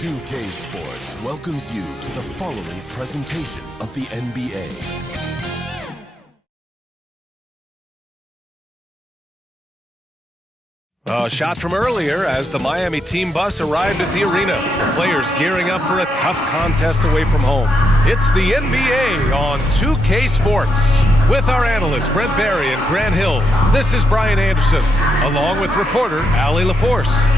2K Sports welcomes you to the following presentation of the NBA. A shot from earlier as the Miami team bus arrived at the arena. The players gearing up for a tough contest away from home. It's the NBA on 2K Sports. With our analysts Brent Barry and Grant Hill, this is Brian Anderson, along with reporter Allie LaForce.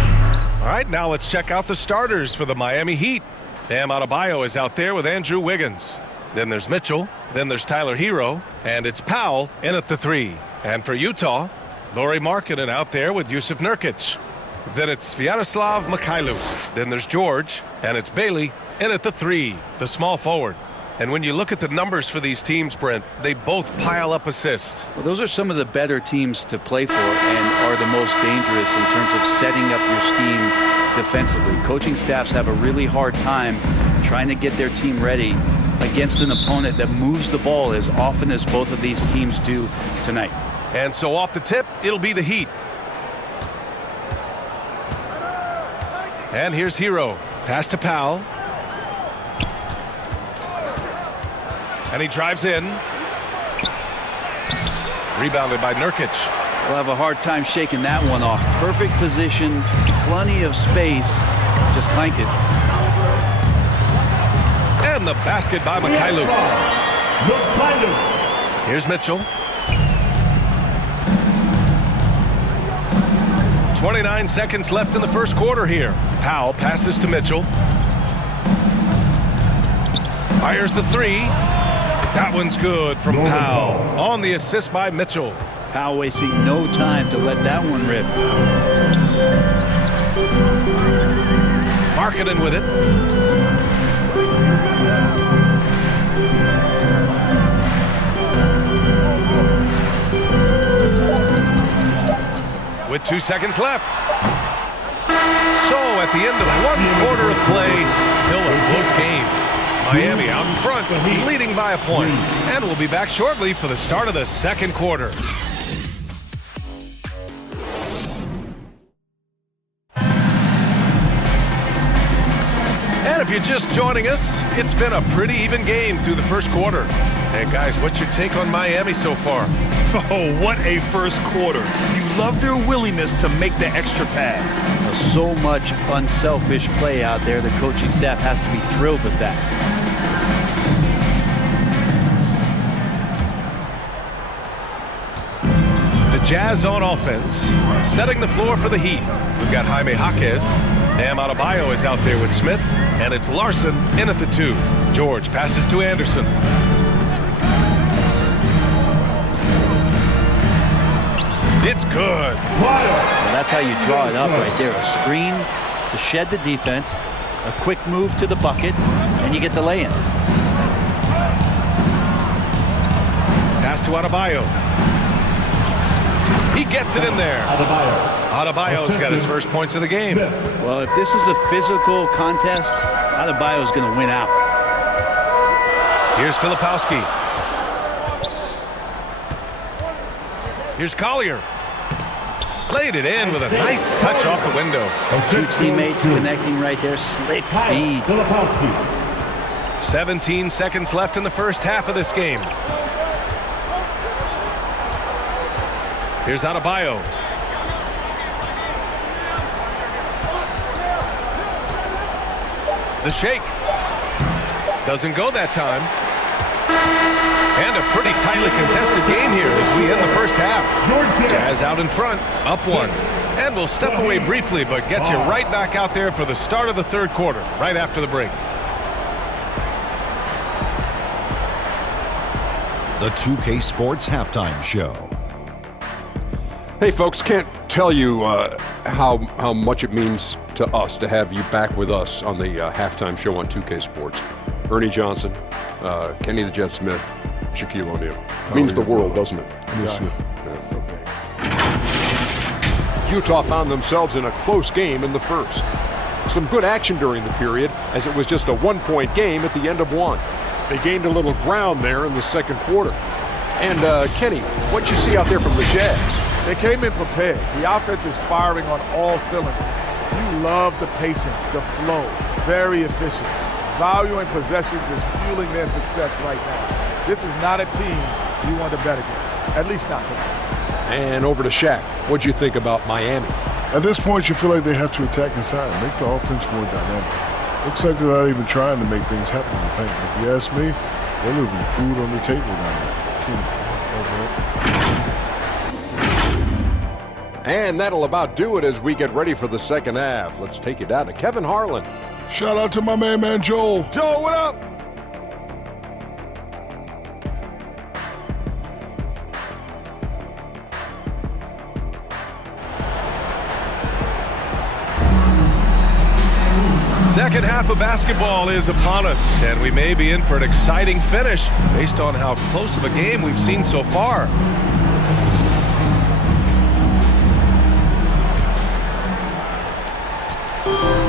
All right, now let's check out the starters for the Miami Heat. Bam Adebayo is out there with Andrew Wiggins. Then there's Mitchell. Then there's Tyler Hero. And it's Powell in at the 3. And for Utah, Lauri Markkanen out there with Jusuf Nurkic. Then it's Sviatoslav Mikhailuk. Then there's George. And it's Bailey in at the 3, the small forward. And when you look at the numbers for these teams, Brent, they both pile up assists. Well, those are some of the better teams to play for and are the most dangerous in terms of setting up your scheme defensively. Coaching staffs have a really hard time trying to get their team ready against an opponent that moves the ball as often as both of these teams do tonight. And so off the tip, it'll be the Heat. And here's Hero. Pass to Powell. And he drives in. Rebounded by Nurkic. We'll have a hard time shaking that one off. Perfect position, plenty of space. Just clanked it. And the basket by Mikhailuk. Here's Mitchell. 29 seconds left in the first quarter here. Powell passes to Mitchell. Fires the 3. That one's good from Powell. On the assist by Mitchell. Powell wasting no time to let that one rip. Markkanen with it. With 2 seconds left. So at the end of 1 quarter of play, still a close game. Miami out in front, leading by a point. And we'll be back shortly for the start of the second quarter. And if you're just joining us, it's been a pretty even game through the first quarter. Hey guys, what's your take on Miami so far? Oh, what a first quarter. You love their willingness to make the extra pass. So much unselfish play out there. The coaching staff has to be thrilled with that. The Jazz on offense, setting the floor for the Heat. We've got Jaime Jaquez. Bam Adebayo is out there with Smith. And it's Larson in at the 2. George passes to Anderson. It's good. Well, that's how you draw it up right there. A screen to shed the defense, a quick move to the bucket, and you get the lay-in. Pass to Adebayo. He gets it in there. Adebayo's got his first points of the game. Well, if this is a physical contest, Adebayo's going to win out. Here's Filipowski. Here's Collier. Laid it in with a nice touch off the window. 2 teammates connecting right there. Slick feed. 17 seconds left in the first half of this game. Here's Adebayo. The shake. Doesn't go that time. And a pretty tightly contested game here as we end the first half. Jazz out in front, up 1. And we'll step away briefly, but get you right back out there for the start of the third quarter, right after the break. The 2K Sports Halftime Show. Hey folks, can't tell you how much it means to us to have you back with us on the halftime show on 2K Sports. Ernie Johnson, Kenny the Jet Smith, Shaquille O'Neal. Means the world, doesn't it? Yes. Utah found themselves in a close game in the first. Some good action during the period, as it was just a 1-point game at the end of 1. They gained a little ground there in the second quarter. And Kenny, what'd you see out there from the Jazz? They came in prepared. The offense is firing on all cylinders. You love the patience, the flow, very efficient. Valuing possessions is fueling their success right now. This is not a team you want to bet against, at least not tonight. And over to Shaq. What'd you think about Miami? At this point, you feel like they have to attack inside, make the offense more dynamic. Looks like they're not even trying to make things happen in the paint. If you ask me, they're leaving food on the table down there. And that'll about do it as we get ready for the second half. Let's take you down to Kevin Harlan. Shout out to my man Joel. Joel, what up? Second half of basketball is upon us, and we may be in for an exciting finish based on how close of a game we've seen so far.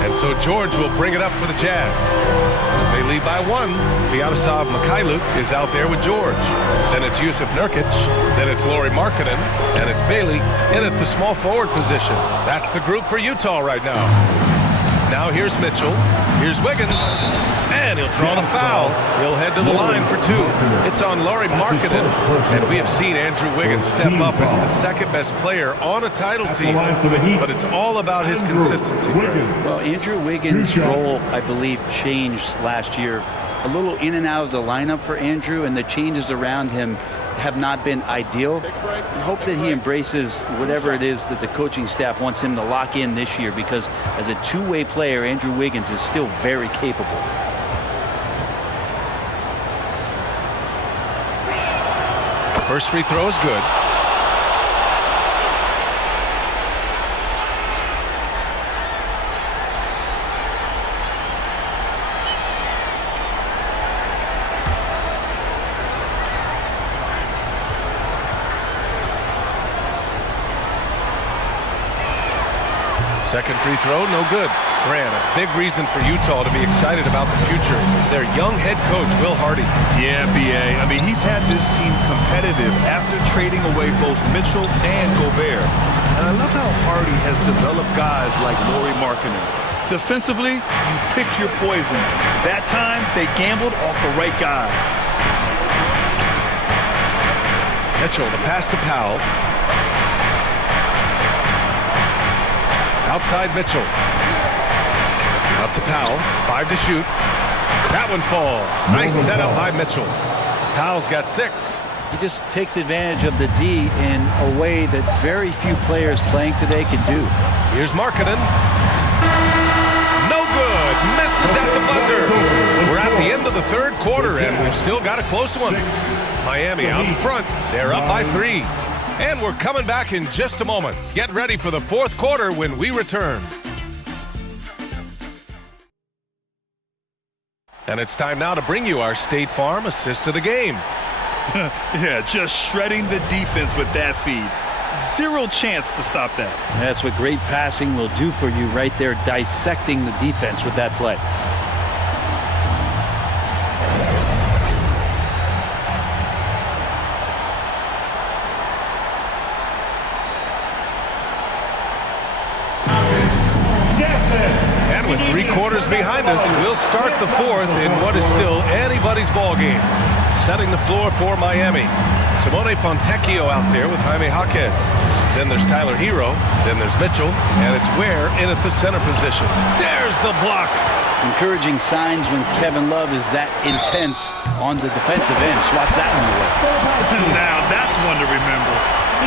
And so George will bring it up for the Jazz. They lead by 1. Vyacheslav Mikhailuk is out there with George. Then it's Yusuf Nurkic. Then it's Lauri Markkanen. And it's Bailey in at the small forward position. That's the group for Utah right now. Now here's Mitchell, here's Wiggins, and he'll draw the foul. He'll head to the line for 2. It's on Lauri Markkanen, and we have seen Andrew Wiggins step up as the second best player on a title team, but it's all about his consistency. Well, Andrew Wiggins' role, I believe, changed last year. A little in and out of the lineup for Andrew, and the changes around him have not been ideal. I hope that he embraces whatever it is that the coaching staff wants him to lock in this year, because as a two-way player, Andrew Wiggins is still very capable. First free throw is good. Second free throw, no good. Grant, a big reason for Utah to be excited about the future. Their young head coach, Will Hardy. Yeah, B.A. I mean, he's had this team competitive after trading away both Mitchell and Gobert. And I love how Hardy has developed guys like Lauri Markkanen. Defensively, you pick your poison. That time, they gambled off the right guy. Mitchell, the pass to Powell. Outside Mitchell. Out to Powell. 5 to shoot. That one falls. Nice setup by Mitchell. Powell's got 6. He just takes advantage of the D in a way that very few players playing today can do. Here's Markkanen. No good. Misses at the buzzer. We're at the end of the third quarter, and we've still got a close one. Miami out in front. They're up by 3. And we're coming back in just a moment. Get ready for the fourth quarter when we return. And it's time now to bring you our State Farm assist of the game. Yeah, just shredding the defense with that feed. Zero chance to stop that. That's what great passing will do for you right there, dissecting the defense with that play. And with 3 quarters behind us, we'll start the fourth in what is still anybody's ball game. Setting the floor for Miami. Simone Fontecchio out there with Jaime Jaquez. Then there's Tyler Hero. Then there's Mitchell. And it's Ware in at the center position. There's the block. Encouraging signs when Kevin Love is that intense on the defensive end. Swats that one away. Now that's one to remember.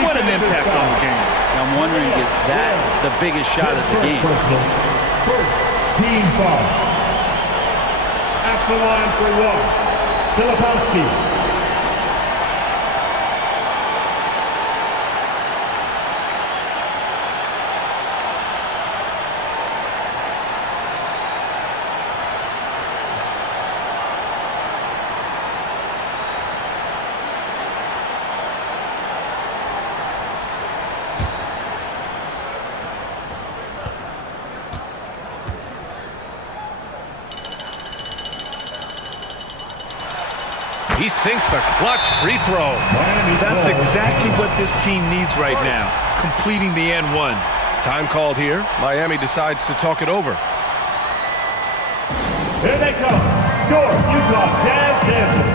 What an impact on the game. I'm wondering, is that the biggest shot of the game? First team foul. At the line for 1. Filipowski. He sinks the clutch free throw. That's exactly what this team needs right now, completing the N1. Time called here. Miami decides to talk it over. Here they come. North Utah Jazz Dancers.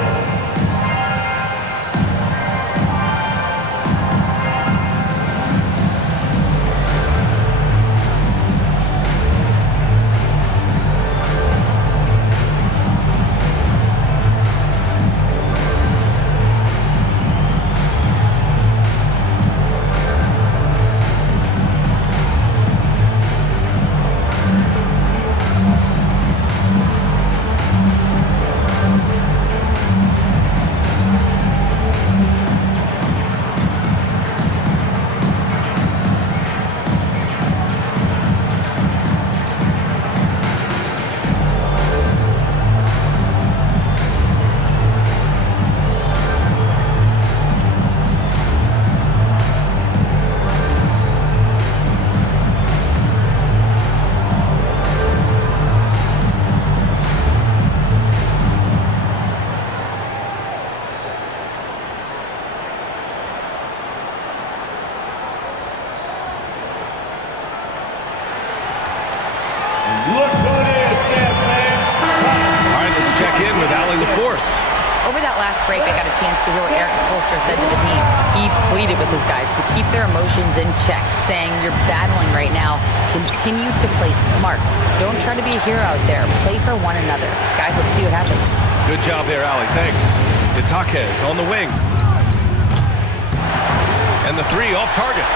Over that last break, I got a chance to hear what Eric Spoelstra said to the team. He pleaded with his guys to keep their emotions in check, saying, you're battling right now. Continue to play smart. Don't try to be a hero out there. Play for one another. Guys, let's see what happens. Good job there, Allie. Thanks. Itaquez on the wing. And the three off target.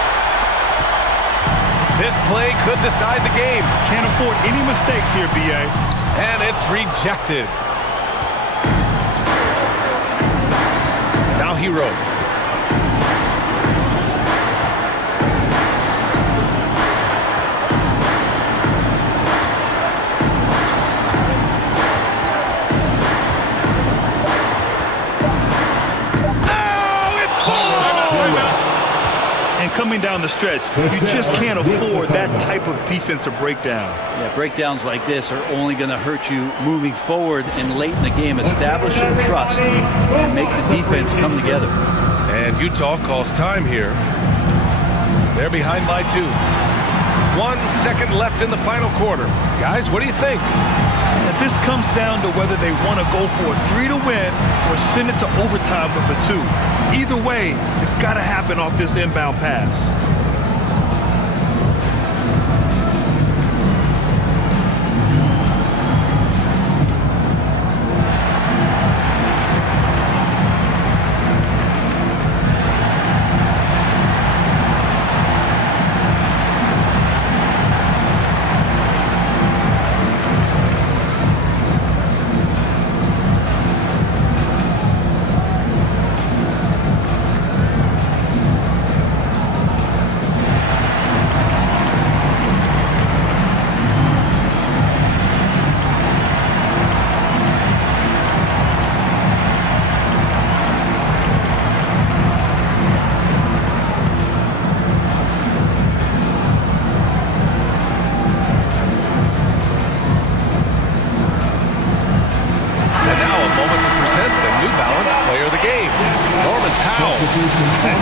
This play could decide the game. Can't afford any mistakes here, B.A. And it's rejected. Now Hero. And coming down the stretch, you just can't afford that type of defensive breakdown. Yeah, breakdowns like this are only going to hurt you moving forward and late in the game. Establish some trust and make the defense come together. And Utah calls time here. They're behind by 2. 1 second left in the final quarter. Guys, what do you think? And this comes down to whether they want to go for a 3 to win or send it to overtime with a 2. Either way, it's got to happen off this inbound pass.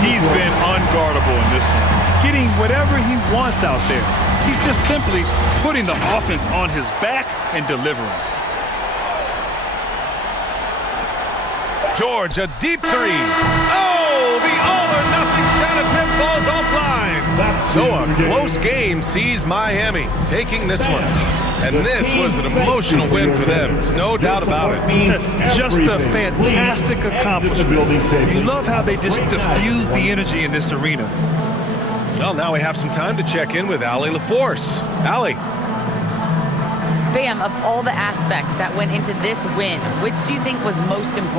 He's been unguardable in this one. Getting whatever he wants out there. He's just simply putting the offense on his back and delivering. George, a deep 3. Oh, the all-or-nothing shot attempt falls offline. So a close game sees Miami taking this one. And this was an emotional win for them, no doubt about it. Just a fantastic accomplishment. You love how they just diffuse the energy in this arena. Well, now we have some time to check in with Allie LaForce. Allie. Bam, of all the aspects that went into this win, which do you think was most important?